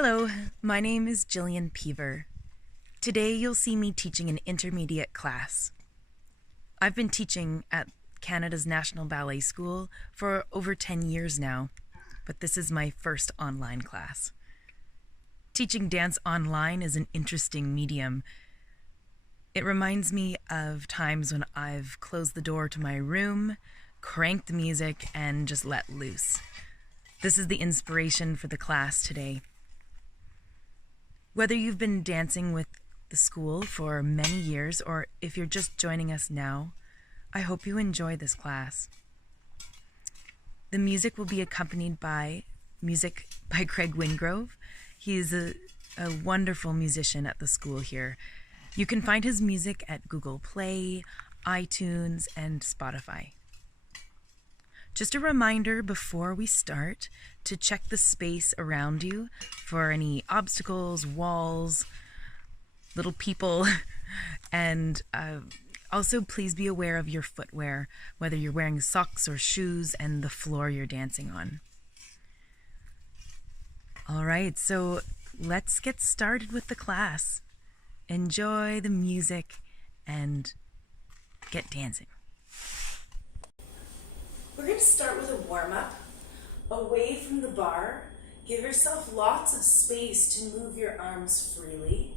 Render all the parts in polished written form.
Hello, my name is Jillian Peaver. Today you'll see me teaching an intermediate class. I've been teaching at Canada's National Ballet School for over 10 years now, but this is my first online class. Teaching dance online is an interesting medium. It reminds me of times when I've closed the door to my room, cranked the music, and just let loose. This is the inspiration for the class today. Whether you've been dancing with the school for many years or if you're just joining us now, I hope you enjoy this class. The music will be accompanied by music by Craig Wingrove. He's a wonderful musician at the school here. You can find his music at Google Play, iTunes, and Spotify. Just a reminder before we start to check the space around you for any obstacles, walls, little people, and also please be aware of your footwear, whether you're wearing socks or shoes, and the floor you're dancing on. All right, so let's get started with the class. Enjoy the music and get dancing. We're going to start with a warm-up. Away from the bar, give yourself lots of space to move your arms freely.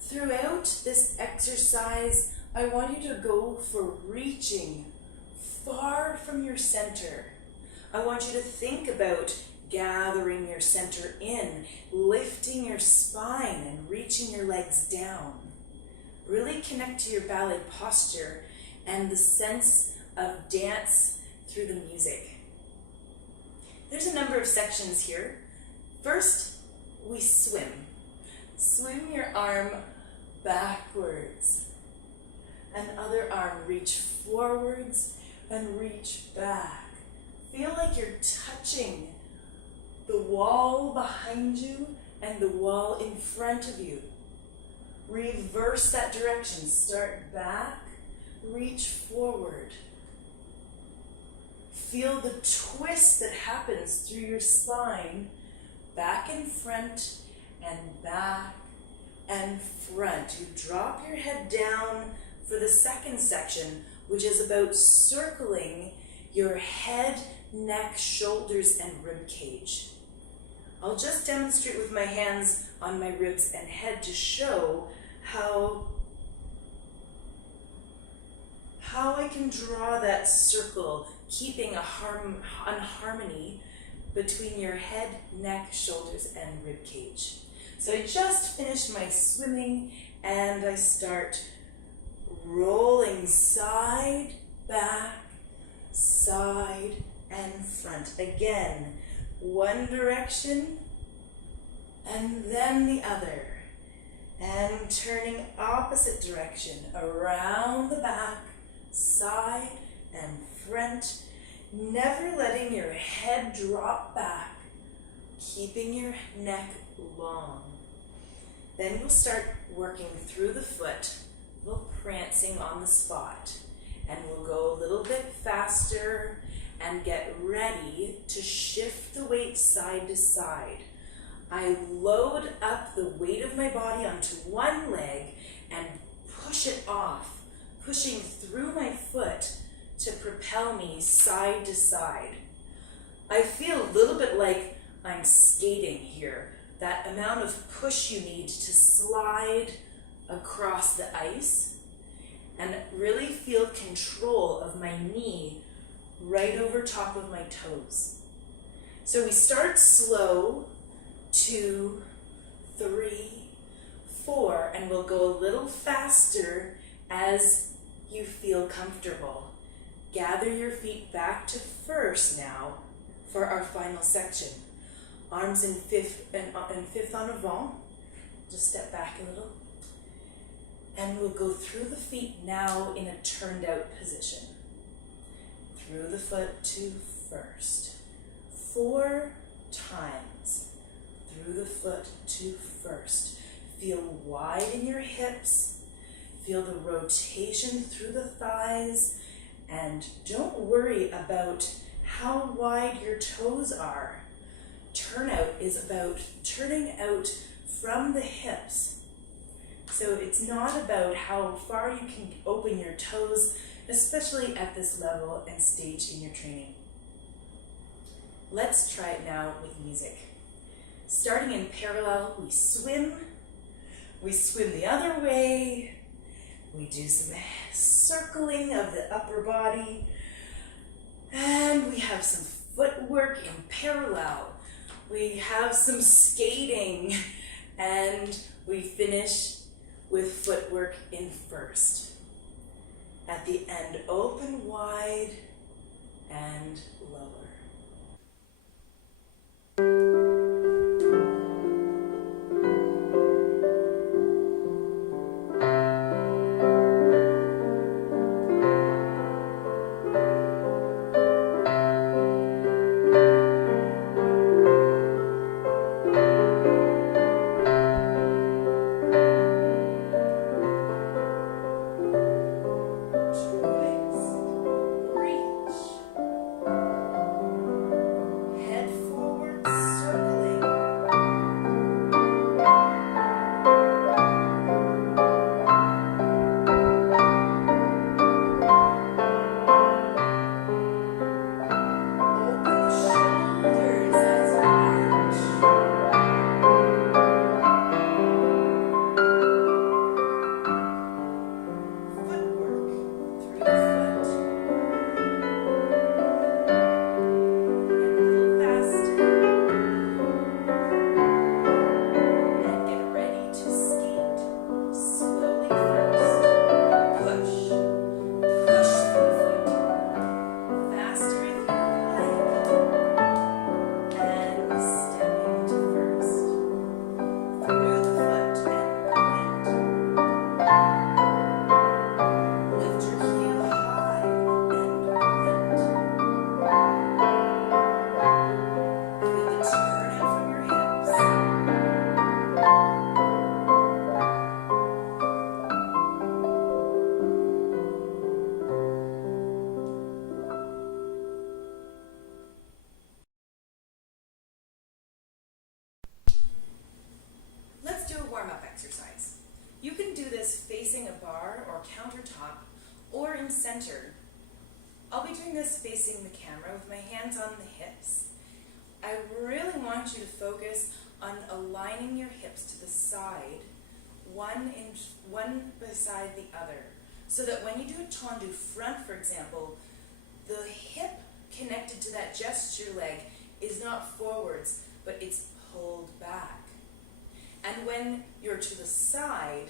Throughout this exercise, I want you to go for reaching far from your center. I want you to think about gathering your center in, lifting your spine and reaching your legs down. Really connect to your ballet posture and the sense of dance through the music. There's a number of sections here. First, we swim. Swim your arm backwards. And other arm reach forwards and reach back. Feel like you're touching the wall behind you and the wall in front of you. Reverse that direction. Start back, reach forward. Feel the twist that happens through your spine, back and front, and back and front. You drop your head down for the second section, which is about circling your head, neck, shoulders, and rib cage. I'll just demonstrate with my hands on my ribs and head to show how I can draw that circle, keeping an harmony between your head, neck, shoulders, and rib cage. So I just finished my swimming and I start rolling side, back, side, and front. Again, one direction and then the other. And turning opposite direction, around the back, side and front, never letting your head drop back, keeping your neck long. Then we'll start working through the foot, a little prancing on the spot, and we'll go a little bit faster and get ready to shift the weight side to side. I load up the weight of my body onto one leg and push it off, pushing through my foot to propel me side to side. I feel a little bit like I'm skating here. That amount of push you need to slide across the ice and really feel control of my knee right over top of my toes. So we start slow, 2, 3, 4, and we'll go a little faster as you feel comfortable. Gather your feet back to first now for our final section. Arms in fifth en avant. Just step back a little. And we'll go through the feet now in a turned out position. Through the foot to first. 4 times. Through the foot to first. Feel wide in your hips. Feel the rotation through the thighs. And don't worry about how wide your toes are. turnout is about turning out from the hips. So it's not about how far you can open your toes, especially at this level and stage in your training. Let's try it now with music. Starting in parallel, we swim the other way, we do some circling of the upper body, and we have some footwork in parallel. We have some skating, and we finish with footwork in first. At the end, open wide and lower. Exercise. You can do this facing a bar or countertop or in center. I'll be doing this facing the camera with my hands on the hips. I really want you to focus on aligning your hips to the side, one beside the other, so that when you do a tendu front, for example, the hip connected to that gesture leg is not forwards, but it's pulled back. And when you're to the side,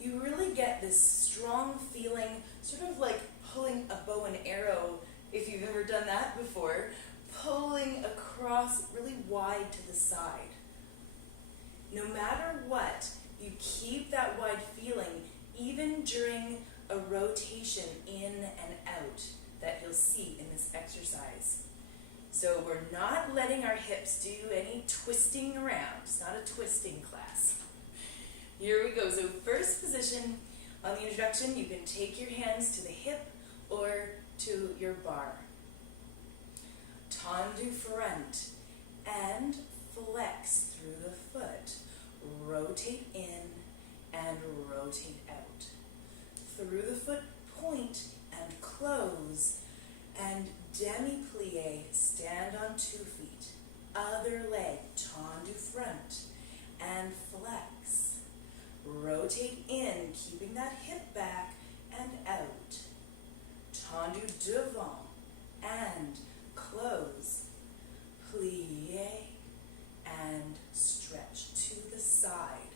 you really get this strong feeling, sort of like pulling a bow and arrow, if you've ever done that before, pulling across really wide to the side. No matter what, you keep that wide feeling even during a rotation in and out that you'll see in this exercise. So we're not letting our hips do any twisting around. It's not a twisting class. Here we go. So first position on the introduction, you can take your hands to the hip or to your bar. Tendu front and flex through the foot. Rotate in and rotate out. Through the foot, point and close. And demi-plie, stand on 2 feet. Other leg, tendu front and flex. Rotate in, keeping that hip back and out. Tendu devant and close. Plie and stretch to the side.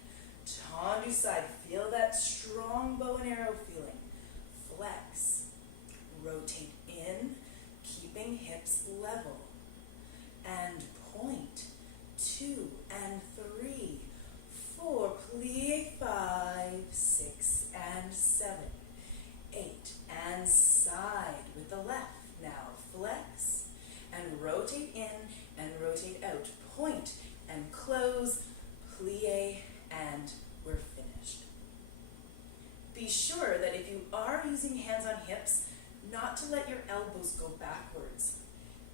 Tendu side, feel that strong bow and arrow feeling. Flex. Rotate in, keeping hips level. And point. 2 and 3, 4, plie 5, 6 and 7, 8 and side with the left. Now flex and rotate in and rotate out. Point and close, plie, and we're finished. Be sure that if you are using hands on hips, not to let your elbows go backwards.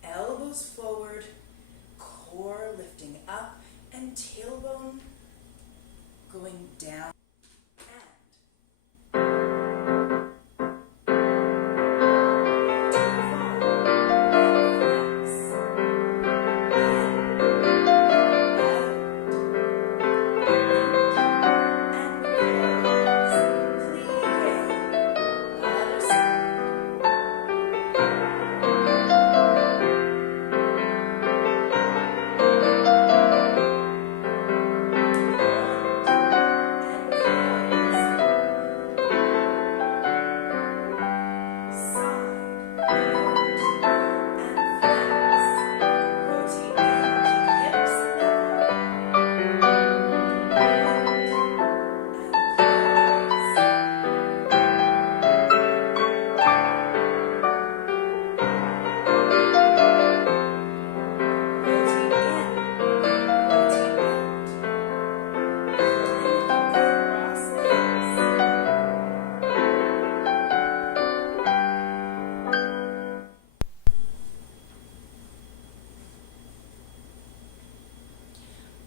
Elbows forward, core lifted. lifting up and tailbone going down.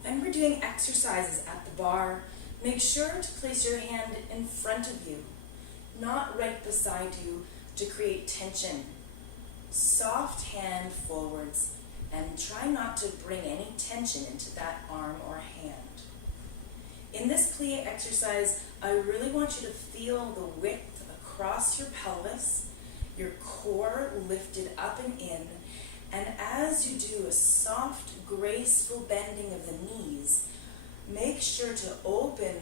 When we're doing exercises at the bar, make sure to place your hand in front of you, not right beside you, to create tension. Soft hand forwards and try not to bring any tension into that arm or hand. In this plie exercise, I really want you to feel the width across your pelvis, your core lifted up and in, and as you do a soft, graceful bending of the knees, make sure to open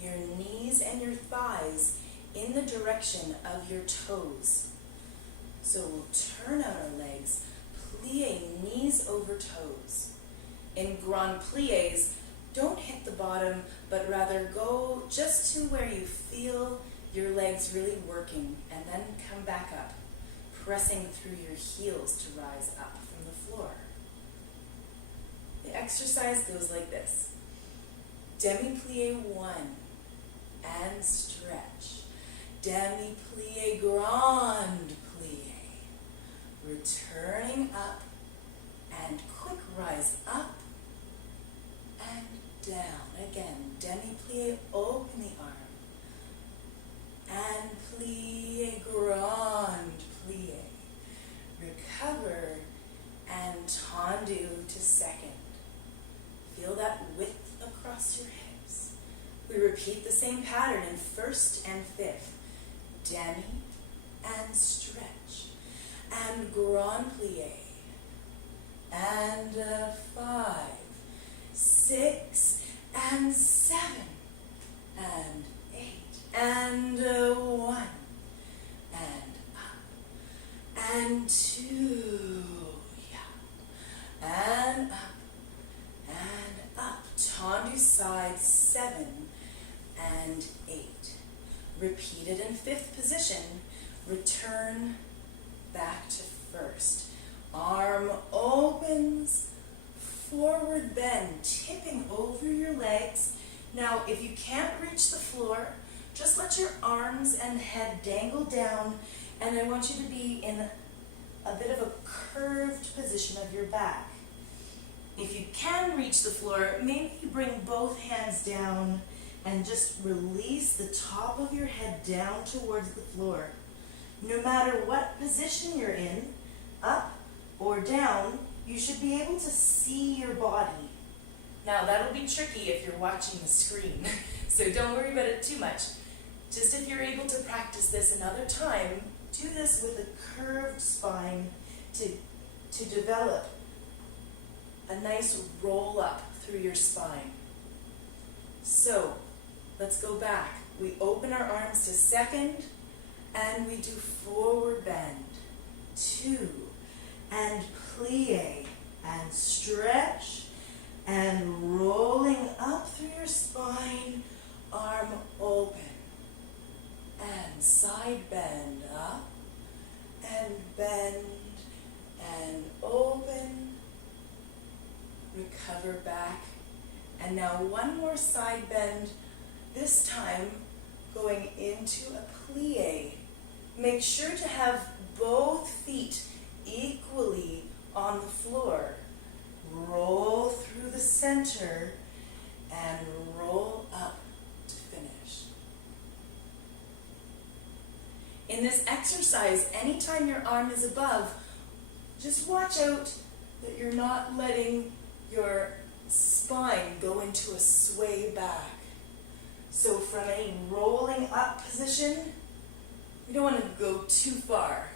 your knees and your thighs in the direction of your toes. So we'll turn out our legs, plie knees over toes. In grand plies, don't hit the bottom, but rather go just to where you feel your legs really working, and then come back up, pressing through your heels to rise up from the floor. The exercise goes like this. Demi-plie 1 and stretch. Demi-plie grand plie. Returning up and quick rise up and down. Again, demi-plie, open the arm. And plie grand plie. Recover and tendu to second. Feel that width across your hips. We repeat the same pattern in first and fifth. Demi and stretch. And grand plie. And 5, 6, and 7, and 8, and 1, and up, and 2, yeah, and up, tendu side 7 and 8. Repeat it in fifth position. Return back to first. Arm opens, forward bend, tipping over your legs. Now, if you can't reach the floor, just let your arms and head dangle down, and I want you to be in a bit of a curved position of your back. If you can reach the floor, maybe you bring both hands down and just release the top of your head down towards the floor. No matter what position you're in, up or down, you should be able to see your body. Now, that'll be tricky if you're watching the screen, so don't worry about it too much. Just if you're able to practice this another time, do this with a curved spine to develop a nice roll up through your spine. So, let's go back. We open our arms to second, and we do forward bend, 2, and plie, and stretch, and rolling up through your spine, arm open, and side bend, up, and bend, and open, recover back, and now one more side bend, this time going into a plie. Make sure to have both feet equally on the floor. roll through the center, and roll up to finish. In this exercise, anytime your arm is above, just watch out that you're not letting your spine go into a sway back. So from a rolling up position, you don't want to go too far.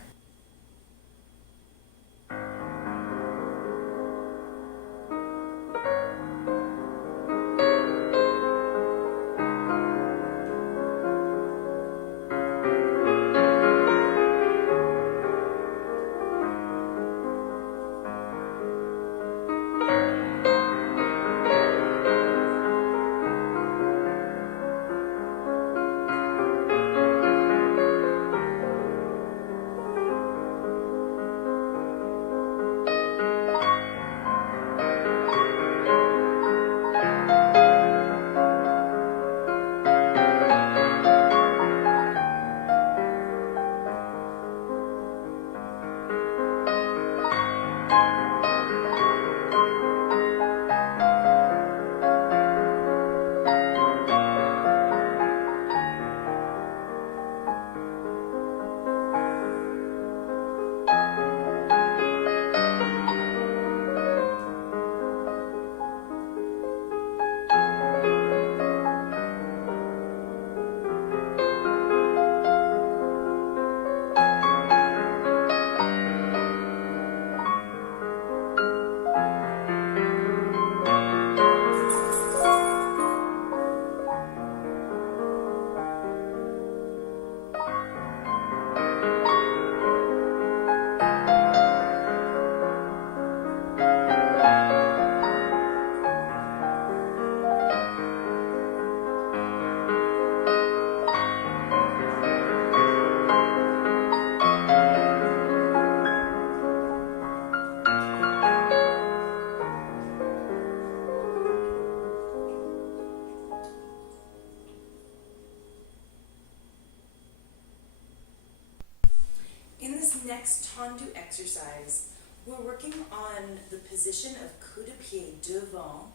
In this next tendu exercise, we're working on the position of coup de pied devant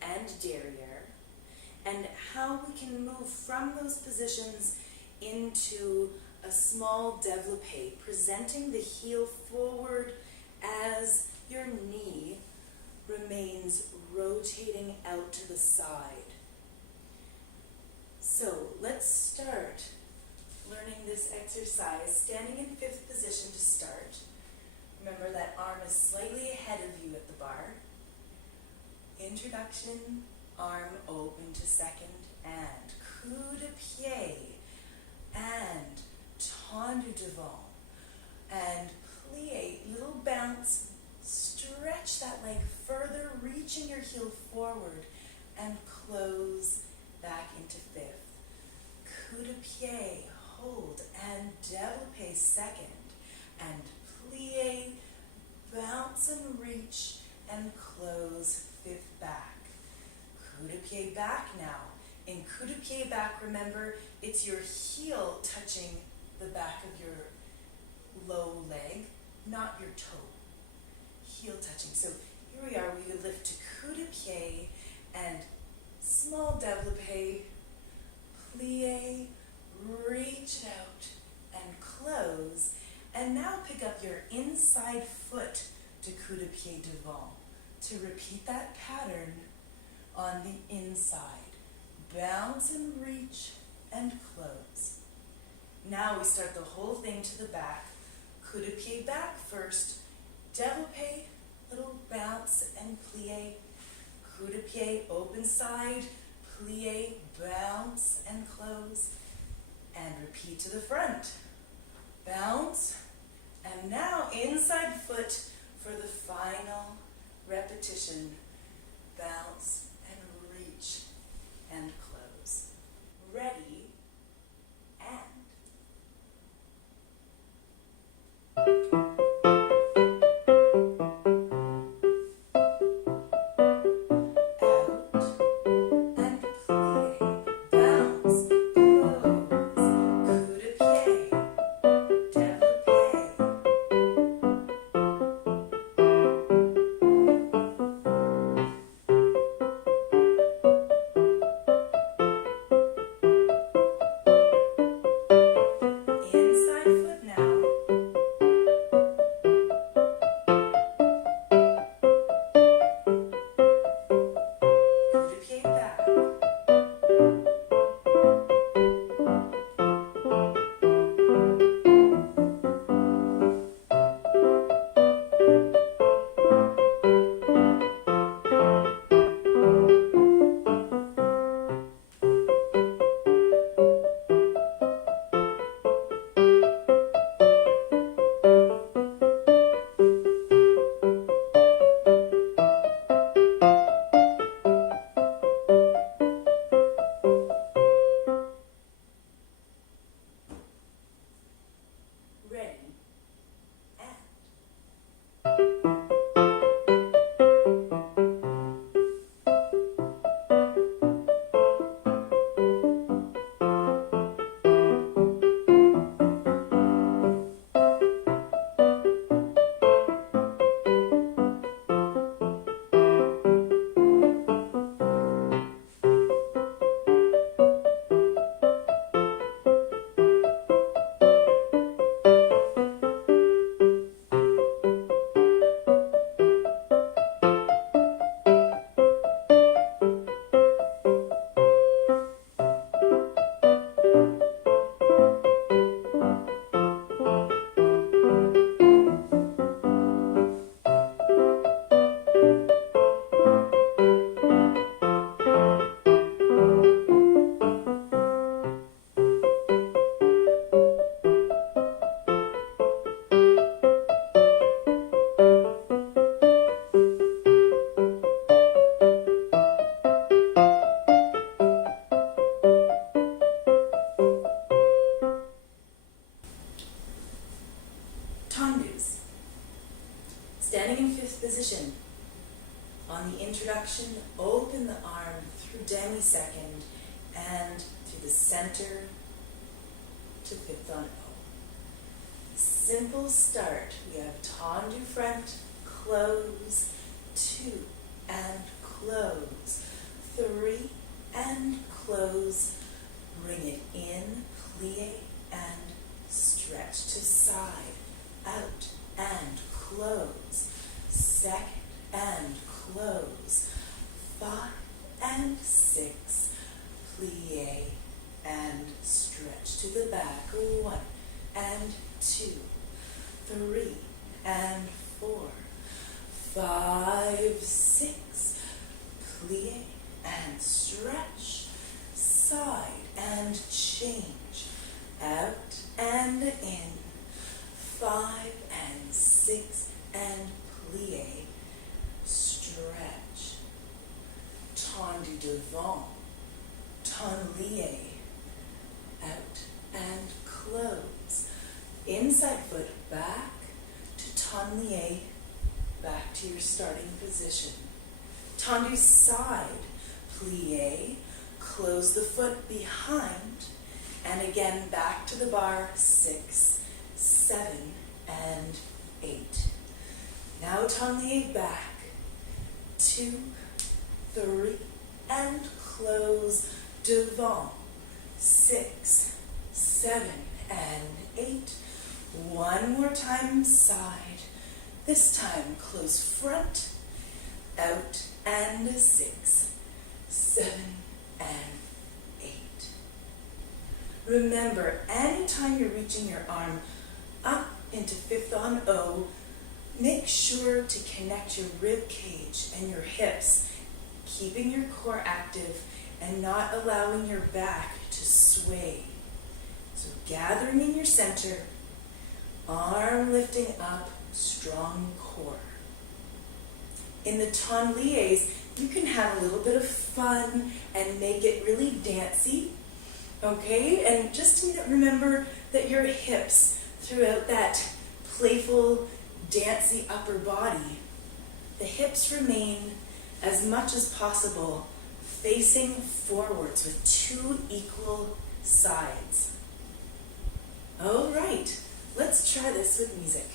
and derrière, and how we can move from those positions into a small développé, presenting the heel forward as your knee remains rotating out to the side. So let's start learning this exercise, standing in fifth position to start. Remember that arm is slightly ahead of you at the bar. Introduction, arm open to second, and coup de pied, and tendu devant, and plie, little bounce, stretch that leg further, reaching your heel forward, and close back into fifth. Coup de pied, hold, and développé second, and plie, bounce and reach, and close fifth back. Coup de pied back now. In coup de pied back, remember, it's your heel touching the back of your low leg, not your toe. Heel touching. So here we are, we lift to coup de pied, and small développé, plie, reach it out, and close. And now pick up your inside foot to coup de pied devant. To repeat that pattern on the inside. Bounce and reach and close. Now we start the whole thing to the back. Coup de pied back first. Développé, little bounce and plie. Coup de pied open side, plie, bounce and close. And repeat to the front. Bounce. And now inside foot for the final repetition. Bounce and reach and close. Ready, and. open the arm through demi-second and through the center to fifth on O. Simple start. We have tendu front, close, 2 and close, 3 and close, bring it in, plie and stretch to side, out and close, second and close, 5 and 6, plie and stretch to the back, 1 and 2, 3 and 4, 5, 6, plie and stretch, side and change, out and in, 5 and 6 and plie, stretch, tendu devant, tendu, out and close, inside foot back to tendu, back to your starting position. Tendu side, plie, close the foot behind, and again back to the bar, 6, 7, and 8. Now tendu back, 2, 3, and close, devant, 6, 7, and 8. One more time, side. This time, close front, out, and 6, 7, and 8. Remember, anytime you're reaching your arm up into fifth on O, make sure to connect your rib cage and your hips, keeping your core active and not allowing your back to sway. So gathering in your center, arm lifting up, strong core. In the tendu, you can have a little bit of fun and make it really dancey, okay? And just remember that your hips throughout that playful, dancey upper body, the hips remain as much as possible facing forwards with 2 equal sides. All right, let's try this with music.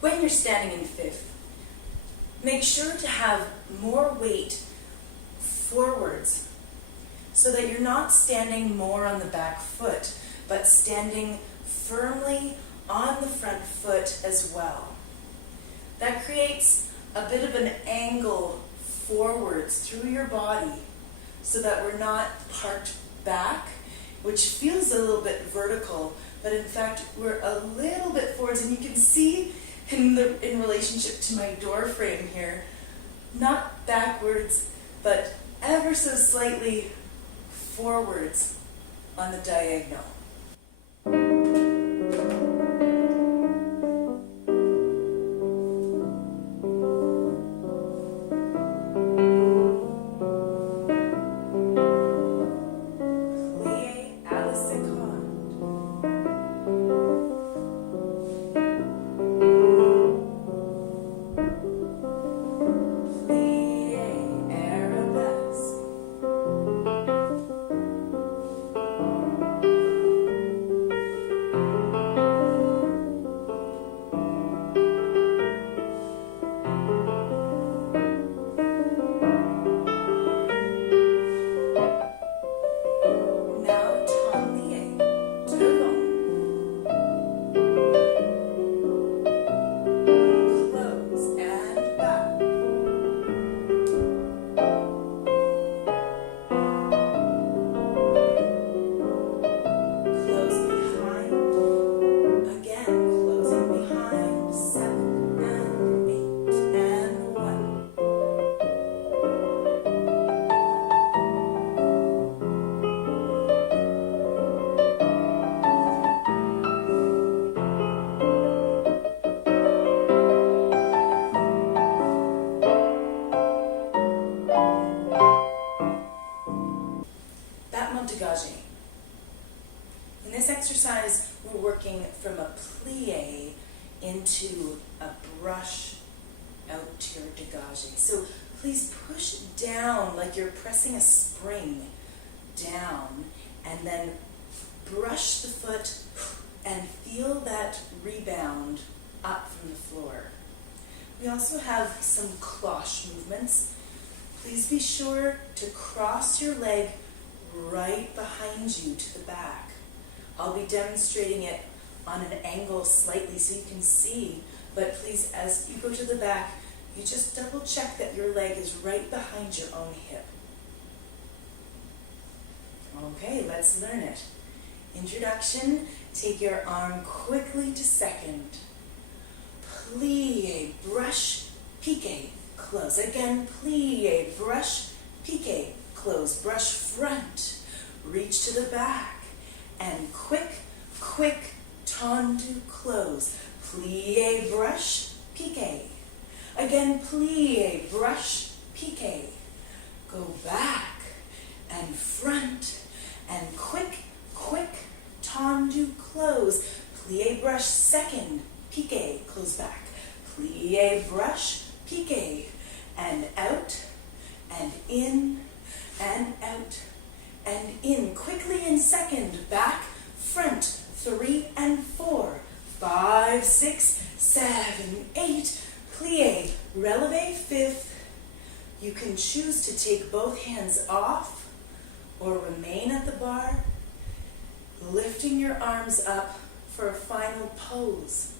When you're standing in fifth, make sure to have more weight forwards so that you're not standing more on the back foot, but standing firmly on the front foot as well. That creates a bit of an angle forwards through your body so that we're not parked back, which feels a little bit vertical, but in fact we're a little bit forwards, and you can see in relationship to my door frame here, not backwards, but ever so slightly forwards on the diagonal. battement dégagé. In this exercise, we're working from a plie into a brush out to your dégagé. So please push down like you're pressing a spring down, and then brush the foot and feel that rebound up from the floor. We also have some cloche movements. Please be sure to cross your leg right behind you to the back. I'll be demonstrating it on an angle slightly so you can see, but please, as you go to the back, you just double check that your leg is right behind your own hip. Okay, let's learn it. Introduction, take your arm quickly to second. Plie, brush, piqué, close. Again, plie, brush, piqué, close. Brush front, reach to the back, and quick, tendu, close. Plie, brush, piqué. Again, plie, brush, piqué. Go back and front, and quick, tendu, close. Plie, brush, second, piqué, close back. Plie, brush, piqué, and out, and in, and out, and in. Quickly in second, back, front, 3 and 4, 5, 6, 7, 8, plie, releve, fifth. You can choose to take both hands off or remain at the bar, lifting your arms up for a final pose.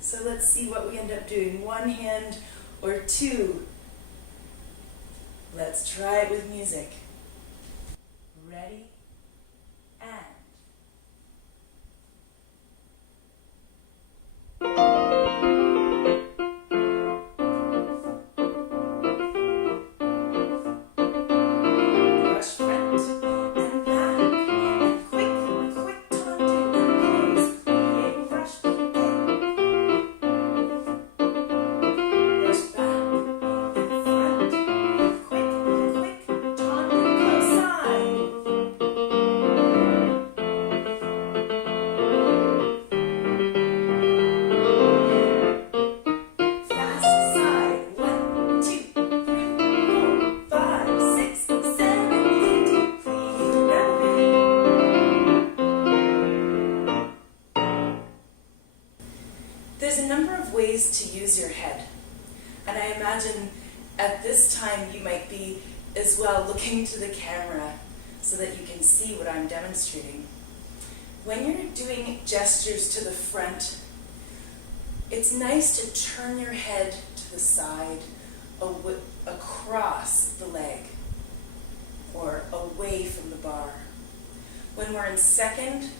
So let's see what we end up doing, one hand or two. Let's try it with music. Ready? And. Brush front and back, and quick tendu and close. Plie, brush, piqué. Brush back and front, quick tendu, close side. Fast side. 1, 2, 3, 4, 5, 6, 7, 8. Plie, releve. There's a number of ways to use your head, and I imagine at this time you might be as well looking to the camera so that you can see what I'm demonstrating. When you're doing gestures to the front, it's nice to turn your head to the side, across the leg, or away from the bar. When we're in second,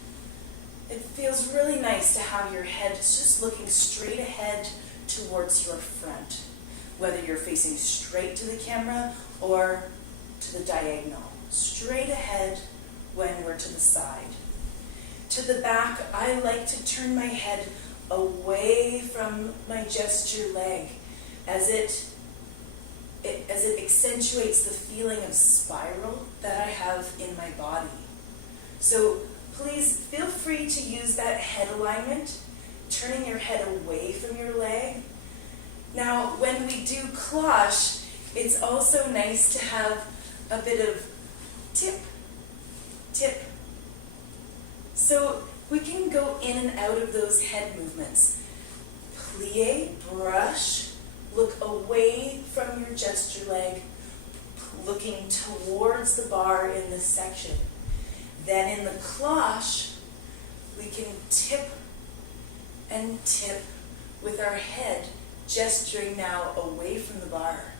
it feels really nice to have your head just looking straight ahead towards your front, whether you're facing straight to the camera or to the diagonal. Straight ahead when we're to the side. To the back, I like to turn my head away from my gesture leg as it accentuates the feeling of spiral that I have in my body. So please feel free to use that head alignment, turning your head away from your leg. Now, when we do cloche, it's also nice to have a bit of tip. So we can go in and out of those head movements. Plie, brush, look away from your gesture leg, looking towards the bar in this section. Then in the cloche, we can tip and tip with our head gesturing now away from the bar.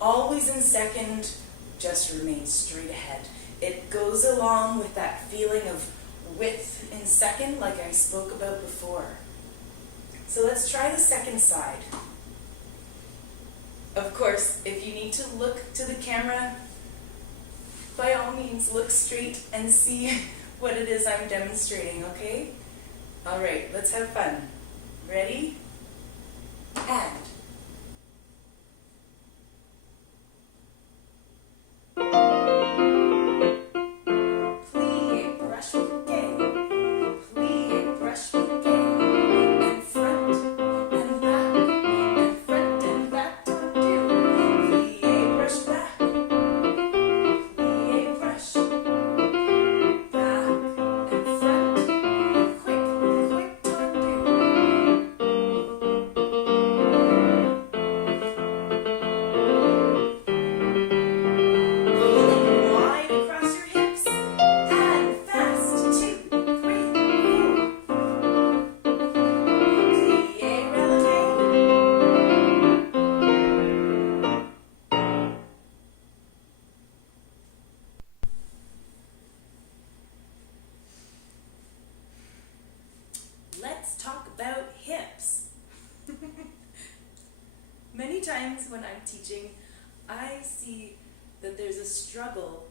Always in second, just remain straight ahead. It goes along with that feeling of width in second like I spoke about before. So let's try the second side. Of course, if you need to look to the camera, by all means look straight and see what it is I'm demonstrating, okay? All right, let's have fun. Ready? And. times when I'm teaching, I see that there's a struggle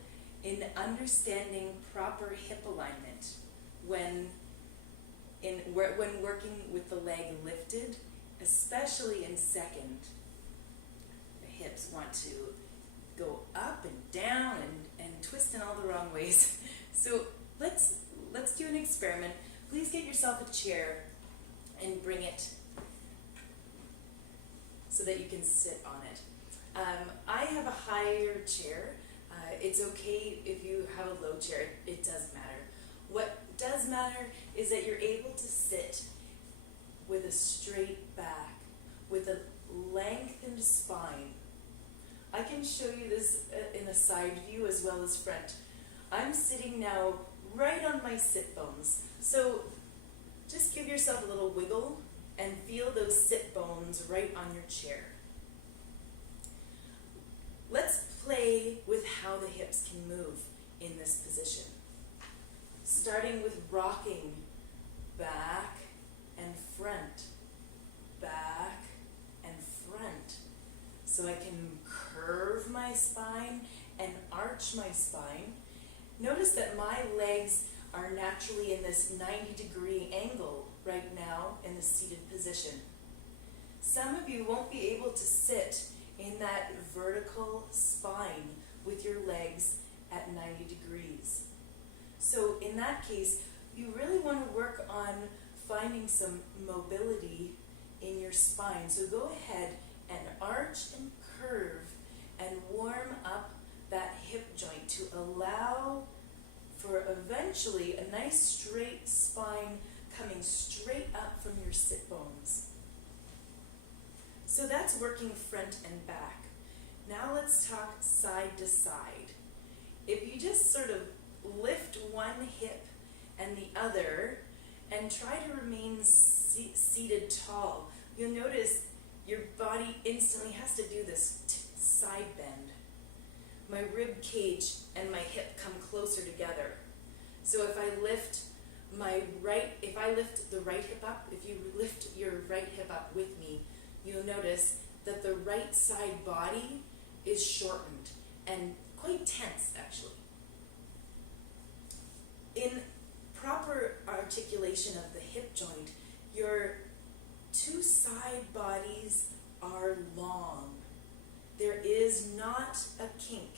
in understanding proper hip alignment when working with the leg lifted, especially in second. The hips want to go up and down and twist in all the wrong ways. So let's do an experiment. Please get yourself a chair and bring it so that you can sit on it. I have a higher chair. It's okay if you have a low chair. It doesn't matter. What does matter is that you're able to sit with a straight back, with a lengthened spine. I can show you this in a side view as well as front. I'm sitting now right on my sit bones. So just give yourself a little wiggle and feel those sit bones right on your chair. Let's play with how the hips can move in this position. Starting with rocking back and front, back and front. So I can curve my spine and arch my spine. Notice that my legs are naturally in this 90-degree angle right now in the seated position. Some of you won't be able to sit in that vertical spine with your legs at 90 degrees. So in that case, you really want to work on finding some mobility in your spine. So go ahead and arch and curve and warm up that hip joint to allow for eventually a nice straight spine coming straight up from your sit bones. So that's working front and back. Now let's talk side to side. If you just sort of lift one hip and the other and try to remain seated tall, you'll notice your body instantly has to do this side bend. My rib cage and my hip come closer together. So if I lift the right hip up, if you lift your right hip up with me, you'll notice that the right side body is shortened and quite tense actually. In proper articulation of the hip joint, your two side bodies are long. There is not a kink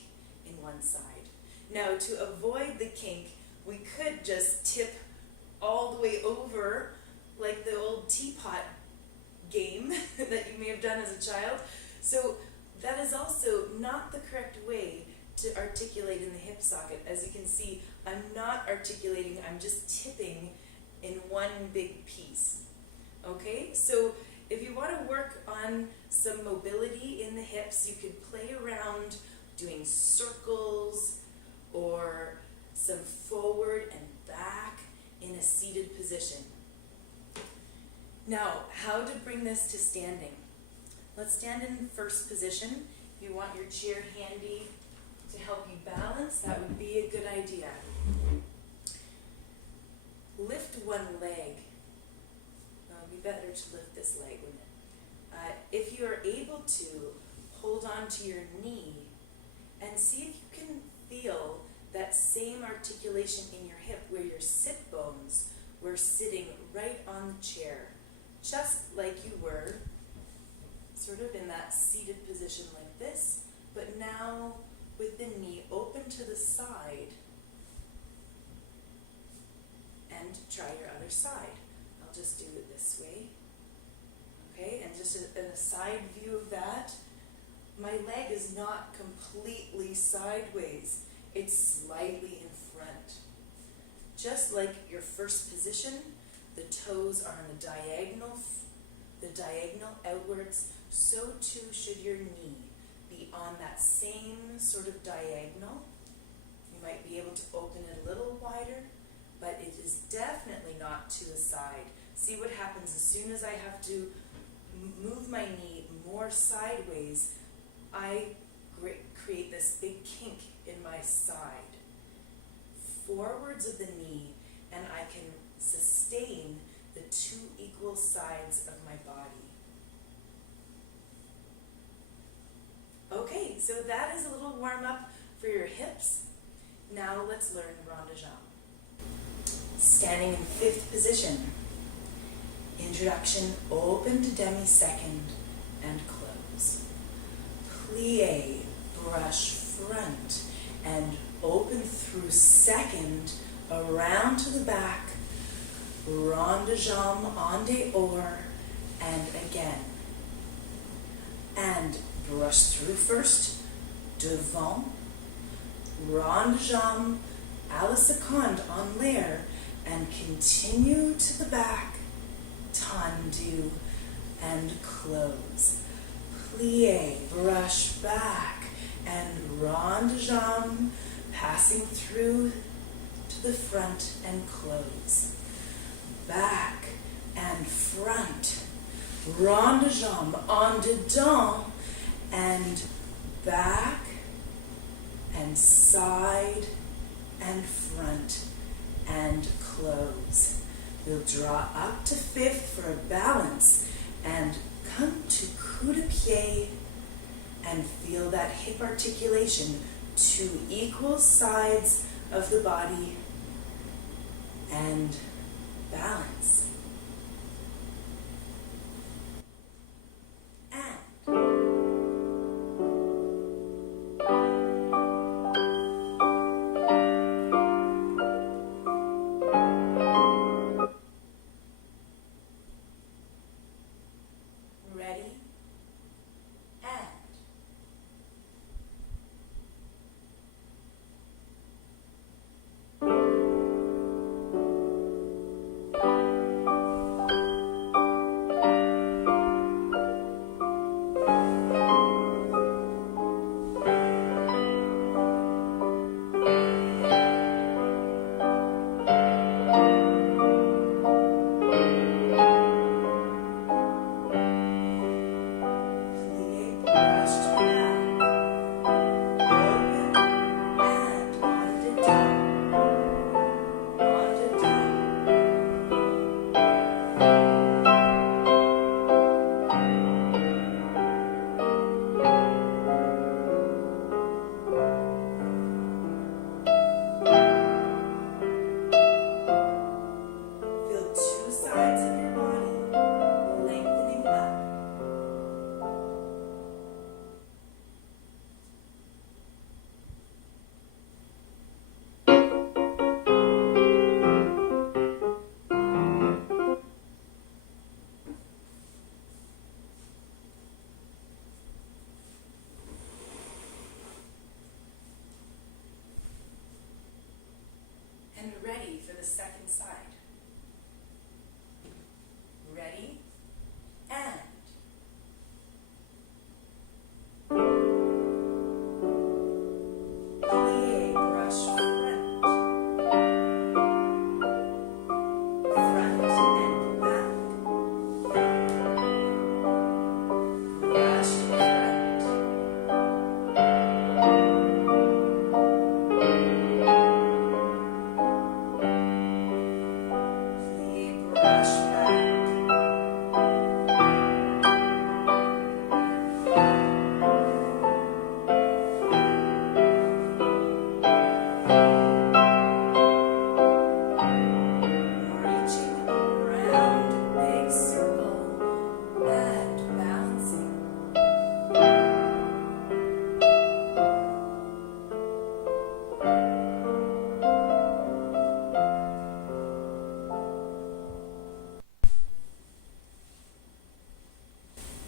in one side. Now, to avoid the kink, we could just tip all the way over like the old teapot game that you may have done as a child. So that is also not the correct way to articulate in the hip socket. As you can see, I'm not articulating, I'm just tipping in one big piece. Okay, so if you want to work on some mobility in the hips, you could play around doing circles or some forward and back in a seated position. Now, how to bring this to standing? Let's stand in first position. If you want your chair handy to help you balance, that would be a good idea. Lift one leg. Well, it would be better to lift this leg, wouldn't it? If you're able to, hold on to your knee and see if you can feel that same articulation in your hip where your sit bones were sitting right on the chair, just like you were, sort of in that seated position like this, but now with the knee open to the side, and try your other side. I'll just do it this way. Okay, and just a side view of that. My leg is not completely sideways. It's slightly in front. Just like your first position, the toes are on the diagonal outwards, so too should your knee be on that same sort of diagonal. You might be able to open it a little wider, but it is definitely not to the side. See what happens as soon as I have to move my knee more sideways, I create this big kink in my side. Forwards of the knee, and I can sustain the two equal sides of my body. So that is a little warm-up for your hips. Now let's learn rond de jambe. Standing in fifth position. Introduction, open to demi-second and close. Plie, brush front, and open through second, around to the back, rond de jambe en dehors, and again. And brush through first, devant, rond de jambe à la seconde en l'air, and continue to the back, tendu, and close. Plie, brush back, and rond de jambe, passing through to the front and close. Back and front, rond de jambe en dedans, and back and side and front and close. We'll draw up to fifth for a balance and come to coup de pied and feel that hip articulation, two equal sides of the body, and balance. And ready for the second side. Ready, and plie, brush front, front and back, brush front, plie, brush back. Reaching around, big circle, and balancing.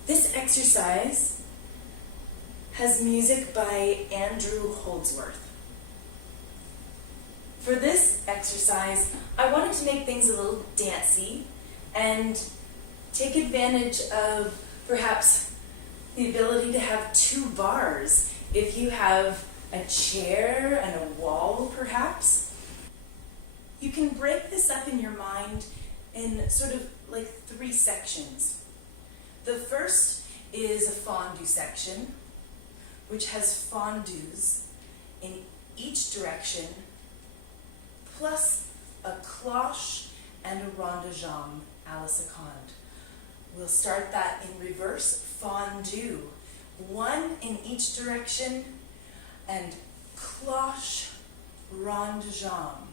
This exercise has music by Andrew Holdsworth. For this exercise, I wanted to make things a little dancey and take advantage of perhaps the ability to have two bars. If you have a chair and a wall, perhaps, you can break this up in your mind in sort of like three sections. The first is a fondue section, which has fondues in each direction, plus a cloche and a rond de jambe à la seconde. We'll start that in reverse, fondue, one in each direction, and cloche, rond de jambe.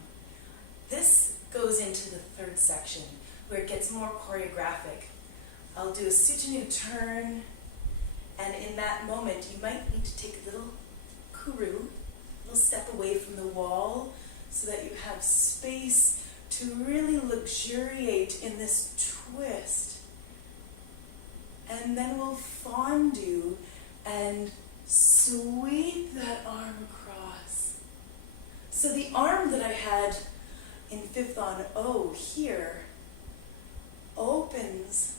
This goes into the third section where it gets more choreographic. I'll do a soutenu turn, and in that moment you might need to take a little courroux, a little step away from the wall so that you have space to really luxuriate in this twist. And then we'll fondue and sweep that arm across. So the arm that I had in fifth on O here opens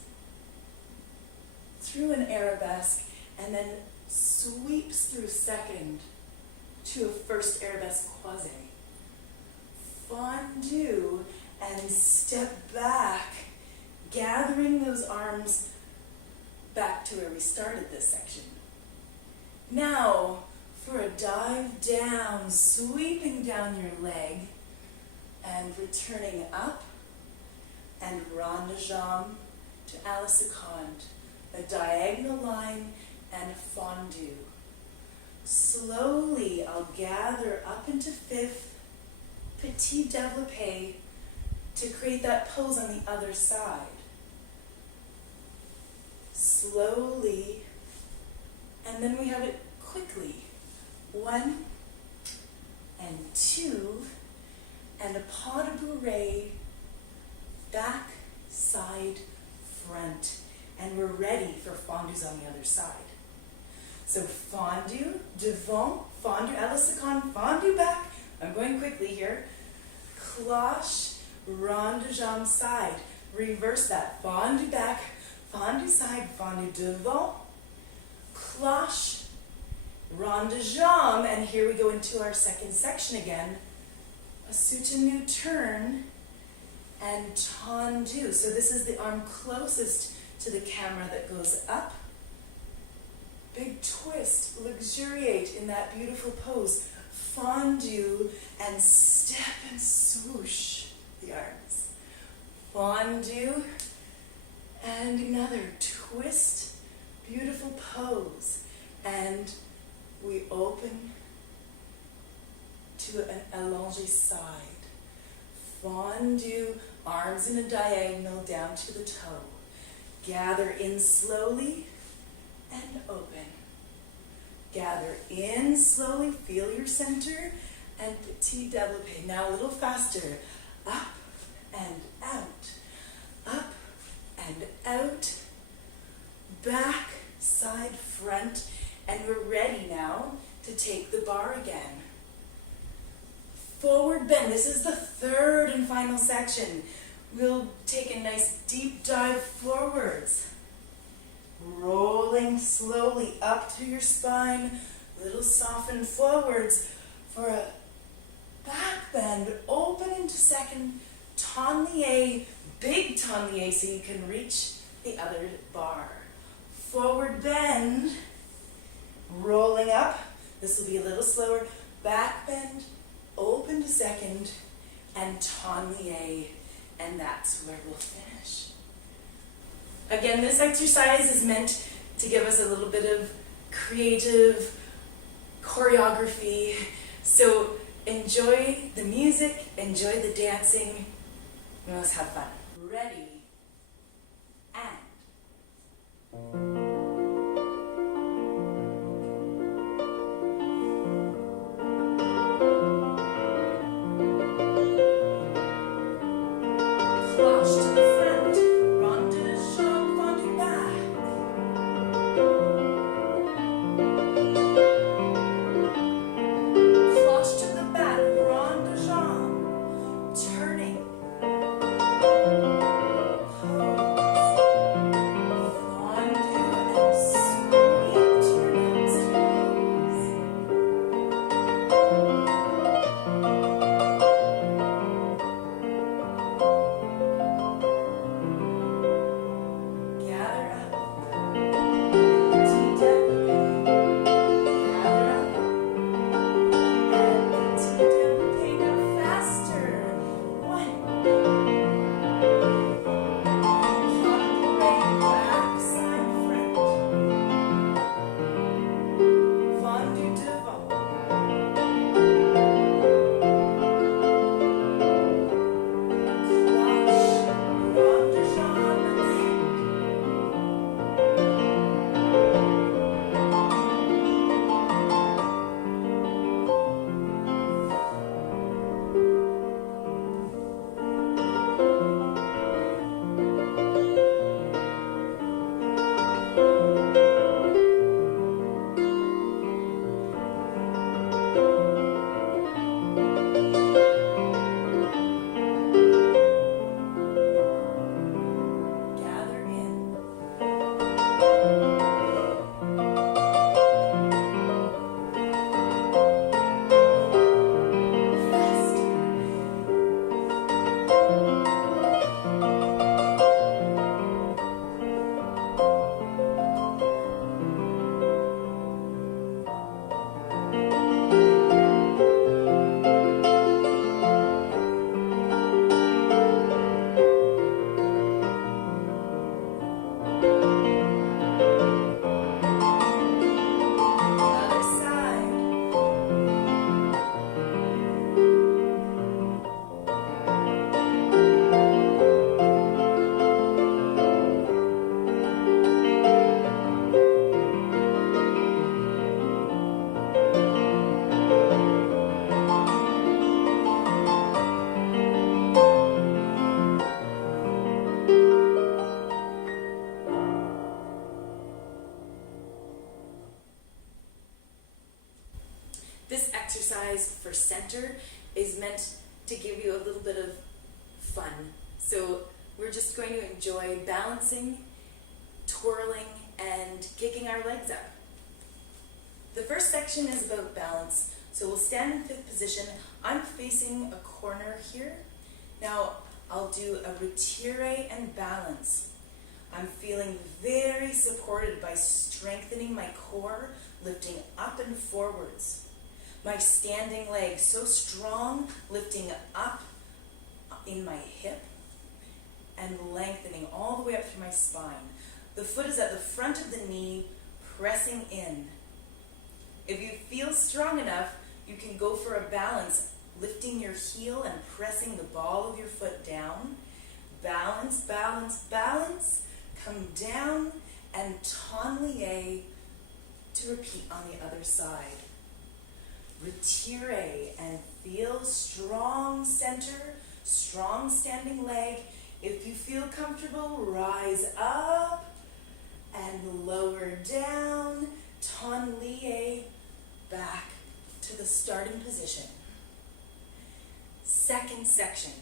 through an arabesque and then sweeps through second to a first arabesque croisé. Fondue and step back, gathering those arms back to where we started this section. Now, for a dive down, sweeping down your leg and returning up, and rond de jambe to à la seconde, a diagonal line and a fondue. Slowly, I'll gather up into fifth, petit développé, to create that pose on the other side. Slowly, and then we have it quickly. 1 and 2, and a pas de bourrée, back, side, front, and we're ready for fondues on the other side. So fondue, devant, fondue à la seconde, fondue back. I'm going quickly here. Cloche, rond de jambe side. Reverse that. Fondue back, fondue side, fondue devant, cloche, rond de jambe, and here we go into our second section again. A soutenu turn and tendu. So this is the arm closest to the camera that goes up. Big twist, luxuriate in that beautiful pose. Fondue and step and swoosh the arms. Fondue and another twist, beautiful pose. And we open to an allongé side. Fondue, arms in a diagonal down to the toe. Gather in slowly and open. Gather in slowly, feel your center, and petit développé. Now a little faster. Up and out. Up and out. Back, side, front. And we're ready now to take the bar again. Forward bend. This is the third and final section. We'll take a nice deep dive forwards. Rolling slowly up through your spine. Little soften forwards for a back bend. Open into second. Tablier. Big tablier so you can reach the other bar. Forward bend. Rolling up. This will be a little slower. Back bend. Open to second. And tablier. And that's where we'll finish. Again, this exercise is meant to give us a little bit of creative choreography. So enjoy the music, enjoy the dancing, and let's have fun. Ready, and... Cloche to the front, rond de jambe, fondue back. Cloche to the back, rond de jambe, turning. Fondue. this exercise for center is meant to give you a little bit of fun. So we're just going to enjoy balancing, twirling, and kicking our legs up. The first section is about balance. So we'll stand in fifth position. I'm facing a corner here. Now I'll do a retire and balance. I'm feeling very supported by strengthening my core, lifting up and forwards. My standing leg so strong, lifting up in my hip and lengthening all the way up through my spine. The foot is at the front of the knee, pressing in. If you feel strong enough, you can go for a balance, lifting your heel and pressing the ball of your foot down. Balance, balance, balance. Come down and ton-lié to repeat on the other side. Retire and feel strong center, strong standing leg. If you feel comfortable, rise up and lower down, ton-lié, back to the starting position. Second section,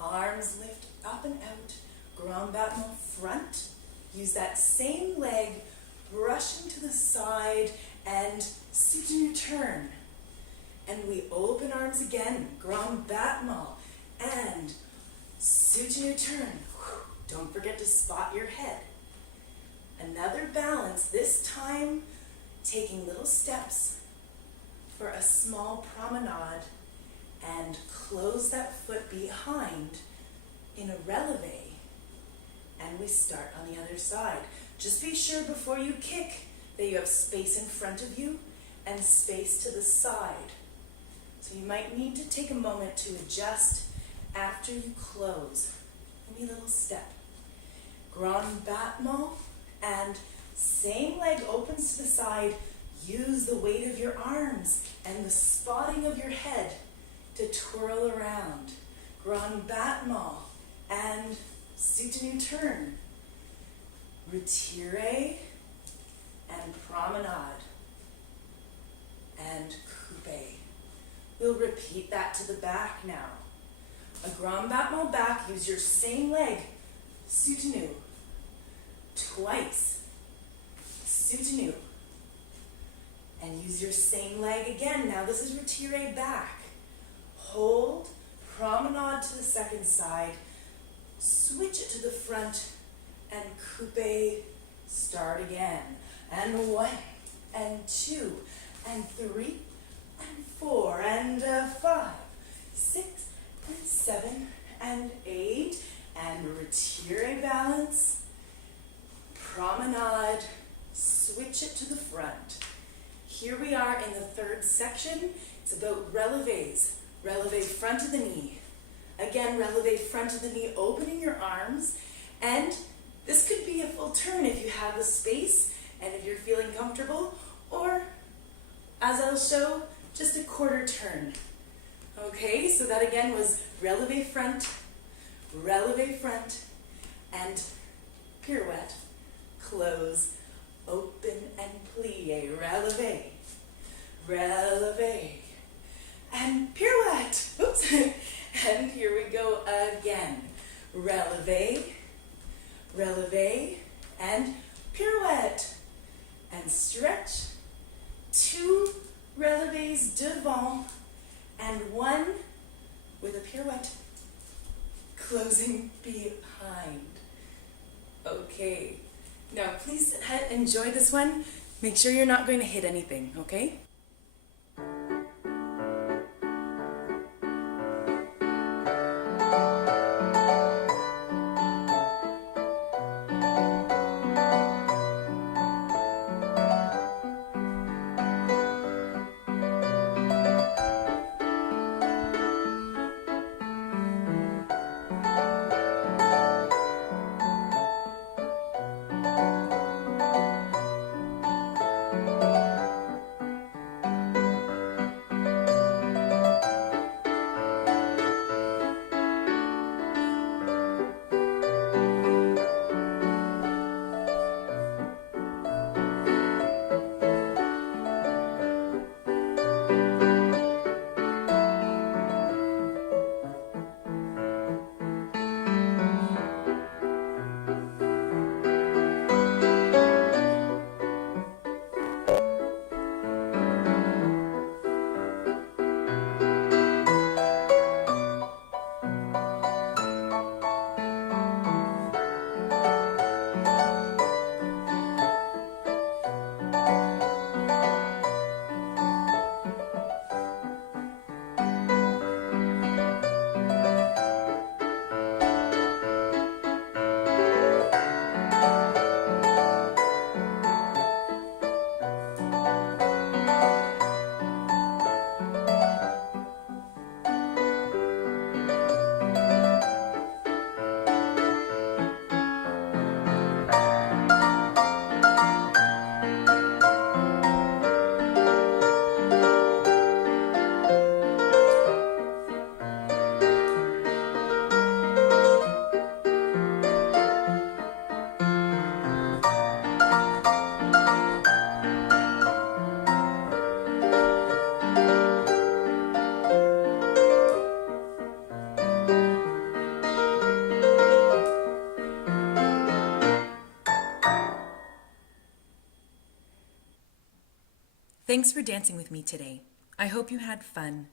arms lift up and out, grand battement front. Use that same leg, brushing to the side and soutenu turn. And we open arms again, grand battement and soutenu turn. Don't forget to spot your head. Another balance, this time taking little steps for a small promenade and close that foot behind in a releve. And we start on the other side. Just be sure before you kick that you have space in front of you and space to the side. So you might need to take a moment to adjust after you close. Maybe a little step. Grand battement and same leg opens to the side. Use the weight of your arms and the spotting of your head to twirl around. Grand battement and soutenu turn. Retire and promenade and coupe. We'll repeat that to the back now. A grand battement back, use your same leg, soutenu. Twice, soutenu. And use your same leg again. Now this is retire back. Hold, promenade to the second side, switch it to the front, and coupe, start again. And 1, and 2, and 3, and 4, and 5, 6, and 7, and 8, and retire balance, promenade, switch it to the front. Here we are in the third section. It's about releves. Releve front of the knee. Again, releve front of the knee, opening your arms. And this could be a full turn if you have the space and if you're feeling comfortable, or, as I'll show, just a quarter turn. Okay, so that again was releve front, and pirouette, close, open and plie, releve, and pirouette. Oops. And here we go again. Releve, and pirouette. And stretch. 2 releves devant, and 1 with a pirouette closing behind. Okay. Now, please enjoy this one. Make sure you're not going to hit anything, okay? Thanks for dancing with me today. I hope you had fun.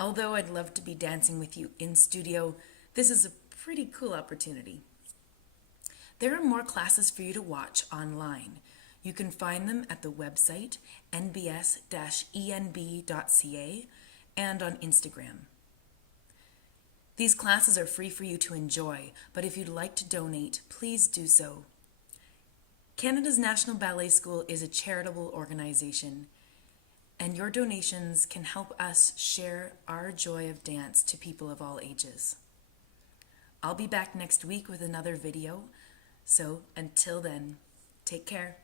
Although I'd love to be dancing with you in studio, this is a pretty cool opportunity. There are more classes for you to watch online. You can find them at the website nbs-enb.ca and on Instagram. These classes are free for you to enjoy, but if you'd like to donate, please do so. Canada's National Ballet School is a charitable organization, and your donations can help us share our joy of dance to people of all ages. I'll be back next week with another video, so until then, take care.